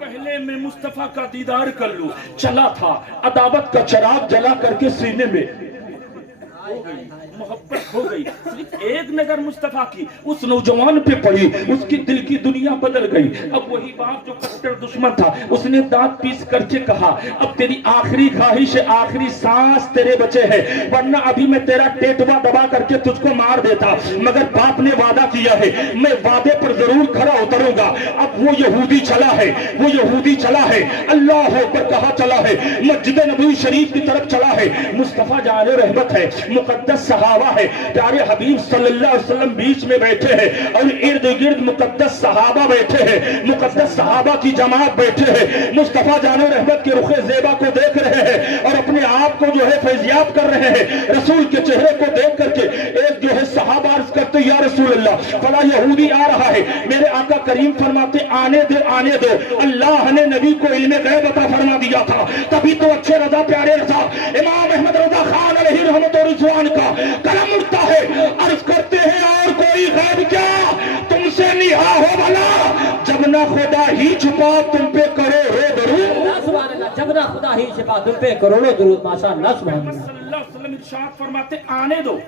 पहले मैं मुस्तफा का दीदार कर लूं। चला था, अदावत का चिराग जला करके सीने में मोहब्बत हो गई। सिर्फ एक नजर मुस्तफा की उस नौजवान पे पड़ी, उसकी दिल की दुनिया बदल गई। अब वही बाप जो कट्टर दुश्मन था, उसने दांत पीस करके कहा, अब तेरी आखिरी ख्वाहिश, आखिरी सांस तेरे बचे है, वरना अभी मैं तेरा टेटवा दबा करके तुझको मार देता। मगर बाप ने वादा किया है, मैं वादे पर जरूर खरा उतरूंगा। अब वो यहूदी चला है, वो यहूदी चला है, अल्लाह अकबर कहा चला है, मस्जिद नबवी शरीफ की तरफ चला है। मुस्तफा जाने रहमत है, मुकद्दस सहाबा है, प्यारे हबीब सल्लल्लाहु अलैहि वसल्लम बीच में बैठे हैं और इर्द गिर्द मुकद्दस सहाबा बैठे हैं, मुकद्दस सहाबा की जमात बैठे हैं। मुस्तफा जाने रहमत के रुखे ज़ेबा को देख रहे हैं और अपने आप को जो है फैज़याब कर रहे हैं। रसूल के चेहरे को देख करके एक जो है सहाबा अर्ज़ करते, या रसूल अल्लाह, फला यहूदी आ रहा है। मेरे आका करीम फरमाते, आने दो आने दो, अल्लाह ने नबी को इल्मे गैब अता फरमा दिया था, तभी तो अच्छे रजा प्यारे रजा इमाम अहमद रजा खान अलैहि रहमत और रिज़वान का कलम उठता है। अर्ज करते हैं, और कोई गैब क्या तुमसे निहा हो भला, जब ना खुदा ही छुपा तुम पे करोड़ों दरूद, सुभान अल्लाह, जब ना खुदा ही छुपा तुम पे करोड़ों दरूद, माशाअल्लाह सुभान अल्लाह। सल्लल्लाहु अलैहि वसल्लम इरशाद फरमाते, आने दो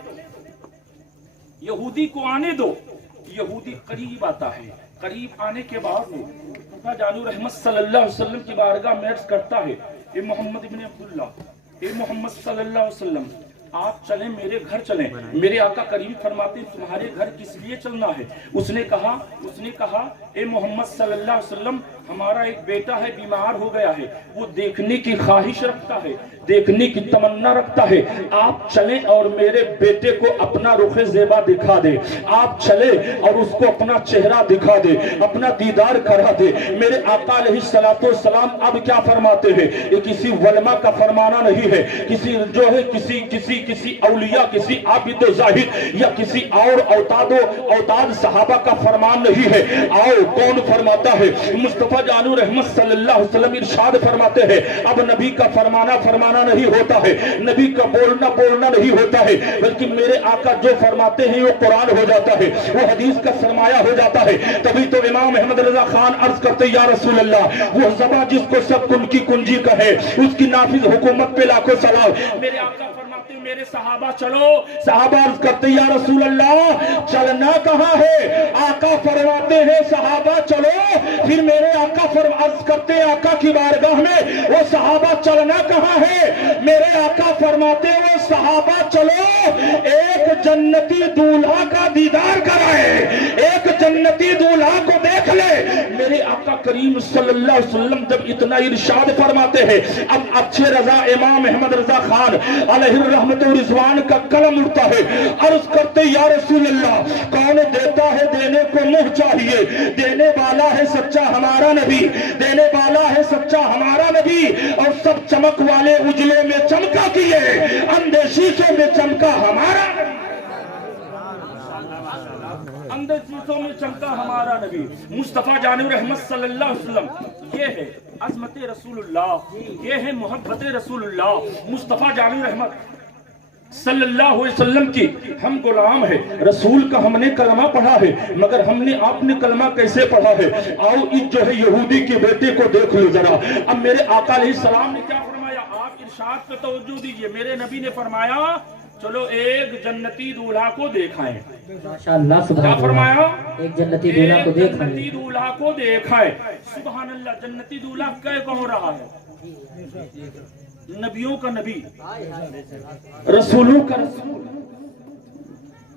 यहूदी को, आने दो। यहूदी करीब आता है, करीब आने के बाद खुदा जानू रहमत सल्लल्लाहु अलैहि वसल्लम की बारगाह में अर्ज करता है, ए मोहम्मद इब्न अब्दुल्लाह, ए मोहम्मद सल्लल्लाहु अलैहि वसल्लम, आप चलें, मेरे घर चलें। मेरे आका करीम फरमाते, तुम्हारे घर किस लिए चलना है? उसने कहा ए मोहम्मद सल्लल्लाहु अलैहि वसल्लम, हमारा एक बेटा है, बीमार हो गया है, वो देखने की ख्वाहिश रखता है, देखने की तमन्ना रखता है। आप चलें और मेरे बेटे को अपना रुखे ज़ेबा दिखा दे, आप चले और उसको अपना चेहरा दिखा दे, अपना दीदार करा दे। मेरे आका अलैहिस्सलातु वस्सलाम अब क्या फरमाते हैं? ये किसी वलमा का फरमाना नहीं है, किसी जो है किसी औलिया, किसी आबिद जाहिद या किसी और औताद सहाबा का फरमान नहीं है। आओ, कौन फरमाता है? मुस्तफा जानू रहमत सल्लल्लाहु अलैहि वसल्लम इरशाद फरमाते हैं, अब नबी का फरमाना नहीं होता है, नबी का बोलना नहीं होता है, बल्कि मेरे आका जो फरमाते हैं वो कुरान हो जाता है, वो हदीस का सरमाया हो जाता है। तभी तो इमाम अहमद रजा खान अर्ज करते, या रसूल अल्लाह, वो ज़बां जिसको सब उनकी कुंजी कहे, उसकी नाफिज हुकूमत पे लाखों सलाम। मेरे आका फरमाते, मेरे सहाबा चलो। सहाबा अर्ज करते, या रसूल अल्लाह, चलना कहाँ है? आका फरमाते हैं, सहाबा चलो। फिर मेरे आका अर्ज करते, आका की बारगाह में, वो सहाबा चलना कहाँ है? मेरे आका फरमाते, वो सहाबा चलो, एक जन्नती दूल्हा का दीदार कराए, एक जन्नती दूल्हा को देख ले। मेरे आका करीम सल्लल्लाहु अलैहि वसल्लम जब इतना इरशाद फरमाते हैं, अब अच्छे रजा इमाम अहमद रजा खान अलैहि रहमत व रिज़वान का कलम उठता है, अर्ज करते, या रसूल अल्लाह, कौन देता है? देने को मुंह चाहिए, देने वाला है सच्चा हमारा नबी, देने वाला है सच्चा हमारा नबी। और सब चमक वाले उजलों में चमका किए, अंधे शीशों में चमका हमारा नबी, अंदर शीशों में चमका हमारा नबी। मुस्तफा जाने रहमत सल्लल्लाहु अलैहि वसल्लम, ये है अज़मत रसूलुल्लाह, ये है मोहब्बत रसूलुल्लाह। मुस्तफा जाने रहमत सल्लल्लाहु अलैहि वसल्लम की हम गुलाम है, रसूल का हमने कलमा पढ़ा है, मगर हमने आपने कलमा कैसे पढ़ा है? आओ इस जो है यहूदी के बेटे को देख लो जरा। अब मेरे आका अलैहि सलाम ने क्या फरमाया? आप इरशाद पे तवज्जो दीजिए। मेरे नबी ने फरमाया, चलो एक जन्नती दूल्हा को दिखाएं। माशाअल्लाह क्या सुभान फरमाया? अल्लाह। एक जन्नती दूल्हा को एक देखा जन्नती दूल्हा को दिखाएं। सुभान अल्लाह। जन्नती दूल्हा कौन रहा है? नबियों का नबी, रसूलों का रसूल,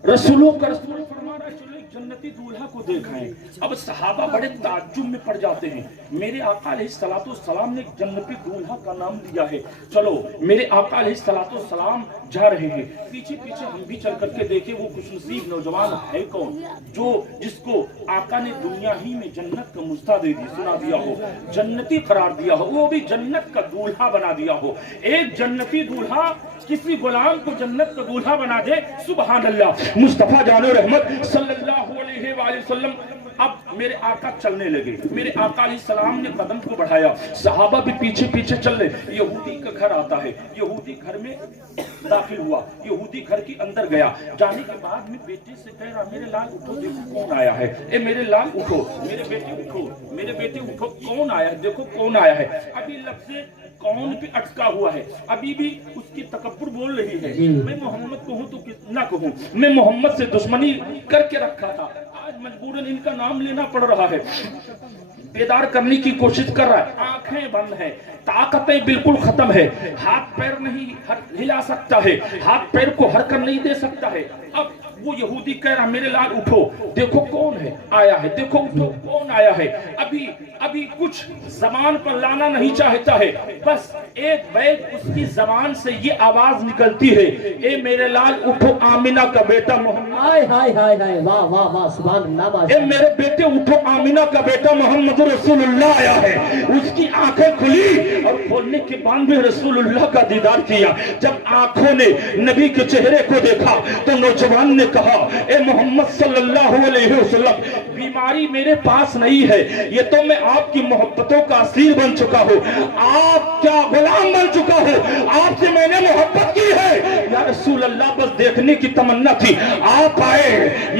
रसूलों का रसूल फरमा रहा है चलो एक जन्नती दूल्हा को दिखाएं। अब सहाबा बड़े ताज्जुब में पड़ जाते हैं। मेरे आका अलैहिस्सलातु वस्सलाम ने जन्नती दूल्हा का नाम दिया है। चलो मेरे आका अलैहिस्सलातु वस्सलाम जा रहे हैं, पीछे पीछे हम भी चल करके देखे वो खुशनसीब नौजवान है कौन जो जिसको आका ने दुनिया ही में जन्नत का मुफ्ता दे दी, सुना दिया हो, जन्नती करार दिया हो, वो भी जन्नत का दूल्हा बना दिया हो। एक जन्नती दूल्हा किसी गुलाम को जन्नत का दूल्हा बना दे, सुभान अल्लाह। मुस्तफा जाने रहमत सल्लल्लाहु अलैहि वसल्लम अब मेरे आका चलने लगे। मेरे आका अलैहिस्सलाम ने कदम को बढ़ाया, सहाबा भी पीछे पीछे चल रहे। यहूदी का घर आता है, यहूदी घर में दाखिल हुआ, यहूदी घर के अंदर गया। जाने के बाद में बेटे से कह रहा मेरे लाल उठो देखो कौन आया है। ए मेरे लाल उठो, मेरे बेटे उठो, मेरे बेटे उठो, कौन आया है देखो कौन आया है। अभी लफ्ज़ कौन भी अटका हुआ है, अभी भी उसकी तकब्बुर बोल रही है। मैं मोहम्मद कहूँ तो ना कहूँ, मैं मोहम्मद से दुश्मनी करके रखा था, आज मजबूरन इनका नाम लेना पड़ रहा है। बेदार करने की कोशिश कर रहा है, आंखें बंद है, ताकतें बिल्कुल खत्म है, हाथ पैर नहीं हिला सकता है, हाथ पैर को हरकत नहीं दे सकता है। अब वो यहूदी कह रहा मेरे लाल उठो देखो कौन है आया है, देखो उठो कौन आया है। अभी अभी कुछ जबान पर लाना नहीं चाहता है, बस एक बैग उसकी जबान से ये आवाज निकलती है, ए मेरे लाल उठो आमिना का बेटा मोहम्मद। हाय हाय हाय हाय, वाह वाह वाह, सुभान अल्लाह। ए मेरे बेटे उठो आमिना का बेटा मोहम्मद रसूलुल्लाह आया है। उसकी आंखें खुली और खोलने के बाद भी रसूलुल्लाह का दीदार किया। जब आंखों ने नबी के चेहरे को देखा तो नौजवान ने कहा ए मोहम्मद सल्लल्लाहु अलैहि वसल्लम बीमारी मेरे पास नहीं है, ये तो मैं आपकी मोहब्बतों का असीर बन चुका हूँ, आप क्या गुलाम बन चुका हूँ, आपसे मैंने मोहब्बत की है। या रसूल अल्लाह बस देखने की तमन्ना थी, आप आए,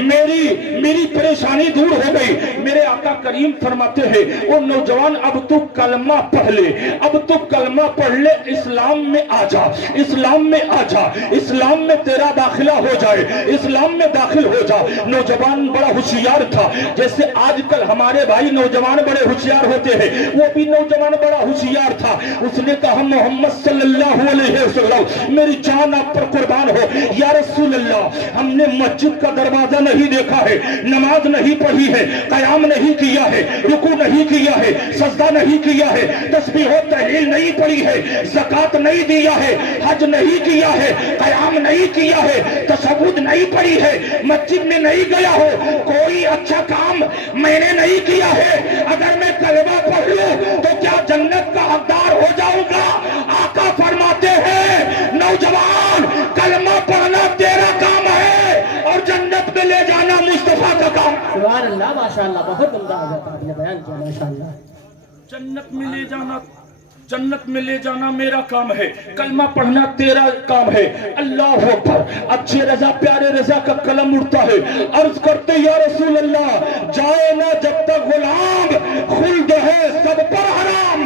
मेरी परेशानी दूर हो गई। मेरे आका करीम फरमाते हैं वो नौजवान अब तू कलमा पढ़ ले, अब तू कलमा पढ़ ले, इस्लाम में आ जा, इस्लाम में आ जा, इस्लाम में तेरा दाखिला हो जाए, इस्लाम में दाखिल हो जा। नौजवान बड़ा होशियार था, जैसे आजकल हमारे भाई नौजवान बड़े होशियार होते हैं, वो भी नौजवान बड़ा होशियार था। उसने कहा मोहम्मद सल्लल्लाहु अलैहि वसल्लम मेरी जान आप पर कुर्बान हो, या रसूल अल्लाह हमने मस्जिद का दरवाजा नहीं देखा है, नमाज नहीं पढ़ी है, कयाम नहीं किया है, रुकू नहीं किया है, सजदा नहीं किया है, तस्बीह और तहलील नहीं पढ़ी है, ज़कात नहीं दिया है, हज नहीं किया है, कयाम नहीं किया है, तशहुद नहीं पढ़ी है, मस्जिद में नहीं गया हो, कोई अच्छा काम मैंने नहीं किया है, अगर मैं कलमा पढ़ लूं तो क्या जन्नत का हकदार हो जाऊंगा? आका फरमाते हैं नौजवान कलमा पढ़ना तेरा काम है और जन्नत में ले जाना मुस्तफा का काम। सुभान अल्लाह, माशाअल्लाह, बहुत उम्दा आपने बयान किया, माशाअल्लाह। जन्नत में ले जाना, जन्नत में ले जाना मेरा काम है, कलमा पढ़ना तेरा काम है। अल्लाह अकबर। अच्छे रजा प्यारे रजा का कलम उठता है, अर्ज करते या रसूल अल्लाह जाए ना जब तक गुलाम, खुल्द है सब पर हराम,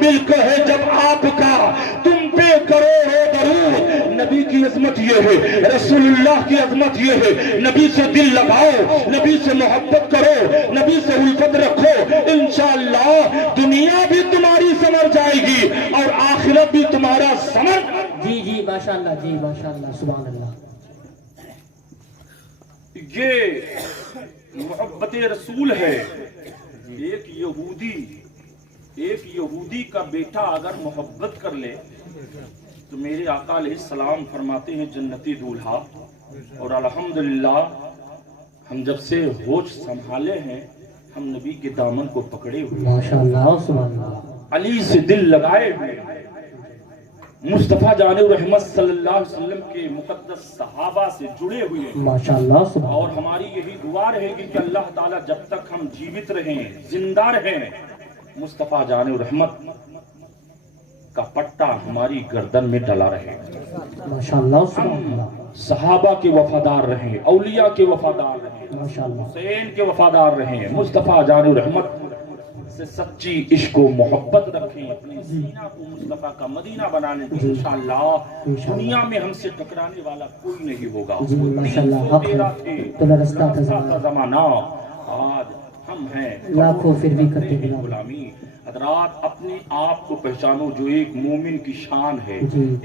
मिल्क है जब आपका तुम पे करो हो दरूद। नबी की अजमत ये है, रसूलुल्लाह की अजमत ये है, नबी से दिल लगाओ, नबी से मोहब्बत करो, नबी से उल्फत रखो, इंशाअल्लाह दुनिया भी तुम्हारी समझ जाएगी और आखिरत भी तुम्हारा समझ। जी जी माशाअल्लाह, जी माशाअल्लाह, सुभान अल्लाह। ये मोहब्बत रसूल है। एक यहूदी का बेटा अगर मोहब्बत कर ले तो मेरे आका अलैहिस्सलाम फरमाते हैं जन्नती दूल्हा। और अल्हम्दुलिल्लाह हम जब से होश संभाले हैं हम नबी के दामन को पकड़े हुए, माशाअल्लाह, सुभान अल्लाह, अली से दिल लगाए हुए, मुस्तफा जाने रहमत सल्लल्लाहु अलैहि वसल्लम के मुकद्दस सहाबा से जुड़े हुए, माशाअल्लाह, सुभान। और हमारी यही दुआ रहेगी कि अल्लाह ताला जब तक हम जीवित रहें, जिंदा रहें, मुस्तफा जाने रहमत का पट्टा हमारी गर्दन में डला रहे, माशाअल्लाह, सुभान अल्लाह, सहाबा के वफादार रहें, औलिया के वफादार रहें, माशाअल्लाह, हुसैन के वफादार रहें, मुस्तफा जाने रहमत سے سچی عشق و محبت رکھیں، اپنے سینہ کو مصطفیٰ کا مدینہ بنانے دیں، انشاءاللہ دنیا میں ہم سے ٹکرانے والا کوئی نہیں ہوگا۔ ماشاءاللہ حق ہے، تو رستہ کا زمانہ، آج ہم ہیں لاکھوں پھر بھی کرتے غلامی۔ حضرات اپنے آپ کو پہچانو، جو ایک مومن کی شان ہے،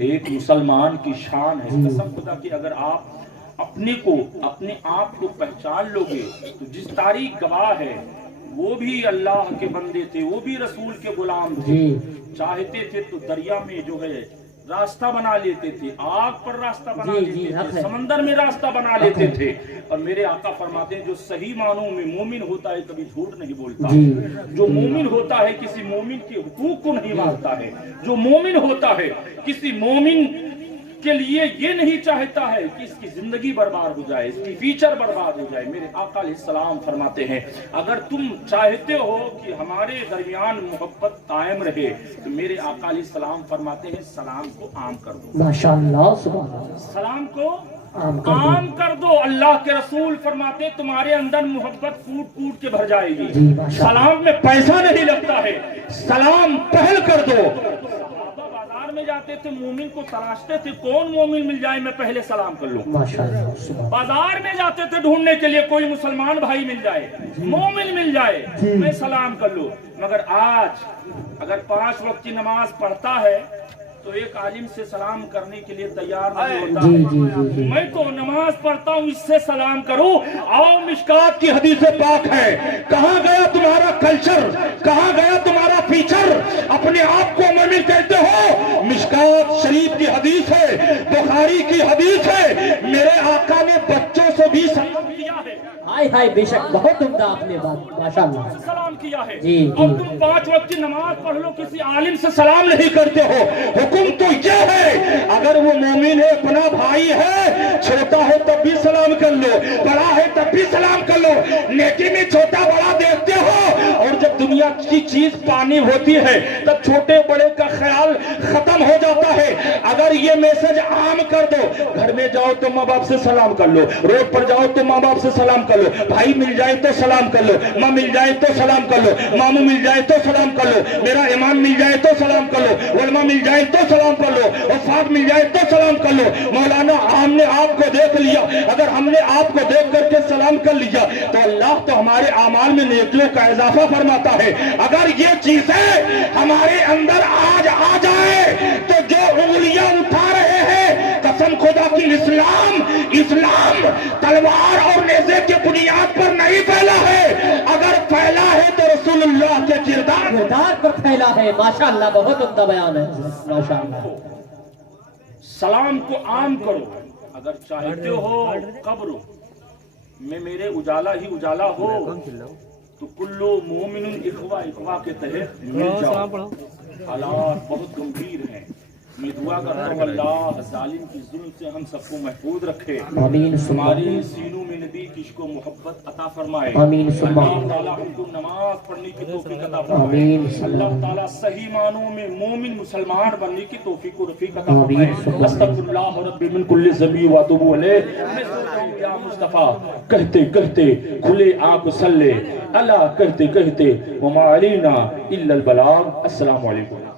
ایک مسلمان کی شان ہے۔ قسم خدا کی اگر آپ اپنے آپ کو پہچان لو گے تو جس تاریخ گواہ ہے وہ بھی اللہ کے بندے تھے، وہ بھی رسول کے غلام تھے، چاہتے تھے تو دریا میں جو ہے راستہ بنا لیتے تھے، آگ پر راستہ بنا لیتے تھے، سمندر میں راستہ بنا لیتے تھے۔ اور میرے آقا فرماتے ہیں جو صحیح معنوں میں مومن ہوتا ہے کبھی جھوٹ نہیں بولتا، جو مومن ہوتا ہے کسی مومن کے حقوق کو نہیں مانتا ہے، جو مومن ہوتا ہے کسی مومن کے لیے یہ نہیں چاہتا ہے کہ اس کی زندگی برباد ہو جائے، اس کی فیوچر برباد ہو جائے۔ میرے آقا علیہ السلام فرماتے ہیں اگر تم چاہتے ہو کہ ہمارے درمیان محبت قائم رہے تو میرے آقا علیہ السلام فرماتے ہیں سلام کو عام کر دو۔ ماشاءاللہ سبحان اللہ، سلام کو عام کر دو۔ اللہ کے رسول فرماتے تمہارے اندر محبت پھوٹ پھوٹ کے بھر جائے گی۔ سلام میں پیسہ نہیں لگتا ہے، سلام پہل کر دو۔ میں جاتے تھے مومن کو تلاشتے تھے، کون مومن مل جائے میں پہلے سلام کر لوں۔ بازار میں جاتے تھے ڈھونڈنے کے لیے کوئی مسلمان بھائی مل جائے، مومن مل جائے میں سلام کر لوں۔ مگر آج اگر 5 وقت کی نماز پڑھتا ہے تو ایک عالم سے سلام کرنے کے لیے تیار نہیں ہوتا۔ میں تو نماز پڑھتا ہوں اس سے سلام کروں۔ آؤ مشکات کی حدیث پاک ہے، کہاں گیا تمہارا کلچر، کہاں گیا تمہارا فیچر، اپنے آپ کو مومن کہتے ہو؟ مشکات شریف کی حدیث ہے، بخاری کی حدیث ہے، میرے آقا نے بچوں سے بھی سلام کیا ہے۔ ہائے ہائے بے شک بہت عمدہ آپ نے بات، ماشاءاللہ سلام کیا ہے۔ اور تم 5 وقت کی نماز پڑھ لو کسی عالم سے سلام نہیں کرتے ہو۔ حکم تو یہ ہے اگر وہ مومن ہے، اپنا بھائی ہے، چھوٹا ہے تب بھی سلام کر لو، بڑا ہے تب بھی سلام کر لو۔ نیکی میں چھوٹا بڑا دیکھتے ہو، اور جب دنیا کی چیز پانی ہوتی ہے تب چھوٹے بڑے کا خیال ختم ہو جاتا ہے۔ اگر یہ میسج عام کر دو، گھر میں جاؤ تو ماں باپ سے سلام کر لو، روڈ پر جاؤ تو ماں باپ سے سلام کر لو، بھائی مل جائے تو سلام کر لو، ماں مل جائے تو سلام کر لو، ماموں مل جائے تو سلام کر لو، میرا امام مل جائے تو سلام کر لو، علماء مل جائے تو سلام کر لو، وفات مل جائے تو سلام کر لو۔ مولانا ہم نے آپ کو دیکھ لیا، اگر ہم نے آپ کو دیکھ کر کے سلام کر لیا تو اللہ تو ہمارے اعمال میں نیکیوں کا اضافہ فرماتا ہے۔ اگر یہ چیزیں ہمارے اندر آج آ جائے تو جو انگلیاں اٹھا رہے ہیں، قسم خدا کی اسلام تلوار اور نیزے کے بنیاد پر نہیں پھیلا ہے، اگر پھیلا ہے تو رسول اللہ کے کردار پر پھیلا ہے۔ ماشاءاللہ بہت عمدہ بیان ہے، ماشاءاللہ۔ سلام کو عام کرو، اگر چاہتے ہو قبر میں میرے اجالا ہی اجالا ہو تو کلو مومن اخوا کے تحت مل جاؤ۔ حالات بہت گمبھیر ہیں، میں دعا کرتا ہوں اللہ ظالم کی ظلم سے ہم سب کو محفوظ رکھے، ہماری سینوں میں نبی کی عشق و محبت عطا فرمائے، اللہ تعالیٰ ہم کو نماز پڑھنے کی توفیق عطا فرمائے، اللہ تعالیٰ صحیح معنوں میں مومن مسلمان بننے کی توفیق و رفیق عطا فرمائے۔ استغفر اللہ ربی من کل ذنب واتوب الیہ۔ میں سوچتا ہوں یا مصطفیٰ کہتے کہتے کھلے آنکھ صلی اللہ کہتے کہتے وما علینا الا البلاغ۔ السلام علیکم۔